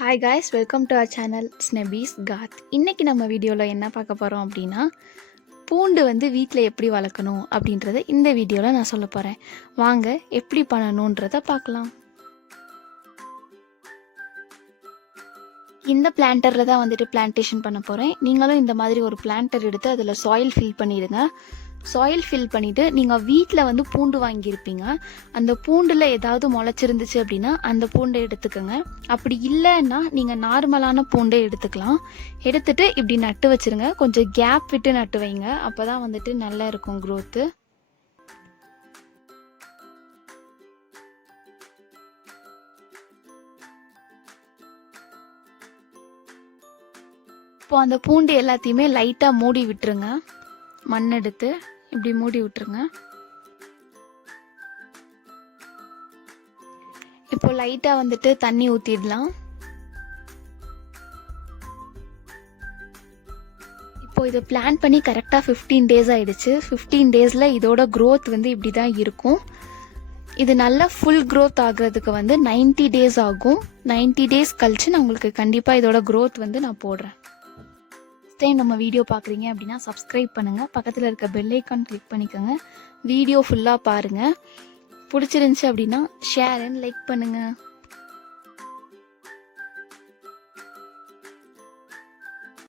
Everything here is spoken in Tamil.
Hi guys, welcome to our channel ஸ்னெபீஸ் காத். இன்றைக்கி நம்ம வீடியோவில் என்ன பார்க்க போகிறோம் அப்படின்னா, பூண்டு வீட்டில் எப்படி வளர்க்கணும் அப்படின்றத இந்த வீடியோவில் நான் சொல்ல போகிறேன். வாங்க எப்படி பண்ணணுன்றதை பார்க்கலாம். இந்த பிளான்டரில் தான் பிளான்டேஷன் பண்ண போகிறேன். நீங்களும் இந்த மாதிரி ஒரு பிளான்டர் எடுத்து அதில் சாயில் ஃபில் பண்ணிடுங்க. சாயில் ஃபில் பண்ணிவிட்டு நீங்கள் வீட்டில் பூண்டு வாங்கியிருப்பீங்க. அந்த பூண்டில் ஏதாவது முளைச்சிருந்துச்சு அப்படின்னா அந்த பூண்டை எடுத்துக்கோங்க. அப்படி இல்லைன்னா நீங்கள் நார்மலான பூண்டை எடுத்துக்கலாம். எடுத்துகிட்டு இப்படி நட்டு வச்சுருங்க. கொஞ்சம் கேப் விட்டு நட்டு வைங்க. அப்போ தான் நல்லா இருக்கும் க்ரோத்து. இப்போ அந்த பூண்டு எல்லாத்தையுமே லைட்டாக மூடி விட்டுருங்க. மண் எடுத்து இப்படி மூடி விட்டுருங்க. இப்போ லைட்டாக தண்ணி ஊற்றிடலாம். இப்போ இதை பிளான் பண்ணி கரெக்டாக 15 டேஸ் ஆகிடுச்சு. 15 டேஸில் இதோட க்ரோத் இப்படி தான் இருக்கும். இது நல்லா ஃபுல் க்ரோத் ஆகிறதுக்கு 90 டேஸ் ஆகும். 90 டேஸ் கழிச்சு நான் உங்களுக்கு கண்டிப்பாக இதோட க்ரோத் நான் போடுறேன். டைம் நம்ம வீடியோ பார்க்குறீங்க அப்படின்னா சப்ஸ்கிரைப் பண்ணுங்கள். பக்கத்தில் இருக்க பெல் ஐக்கான் கிளிக் பண்ணிக்கோங்க. வீடியோ ஃபுல்லாக பாருங்கள். பிடிச்சிருந்துச்சி அப்படின்னா ஷேர் அண்ட் லைக் பண்ணுங்கள்.